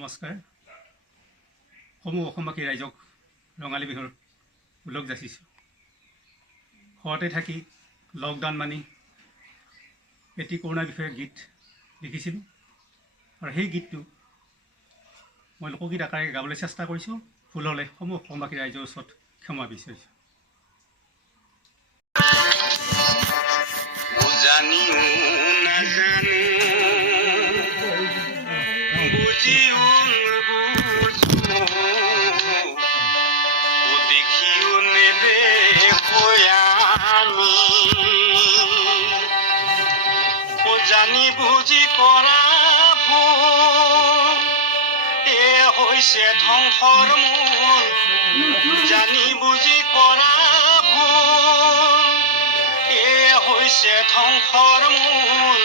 নমস্কাৰ। সমূহ অসমবাসী ৰাইজক ৰঙালী বিহুৰ ওলগ যাচিছোঁ। ঘৰতে থাকি লকডাউন মানি এটি কৰোণাৰ বিষয়ে গীত লিখিছিলোঁ আৰু সেই গীতটো মই লোকগীত আকাৰে গাবলৈ চেষ্টা কৰিছোঁ। ভুল হ'লে সমূহ অসমবাসী ৰাইজৰ ওচৰত ক্ষমা বিচাৰিছোঁ। জানি বুজি কৰা ভুল হৈছে ধ্বংসৰ মূল। জানি বুজি কৰা ভুল হৈছে ধ্বংসৰ মূল।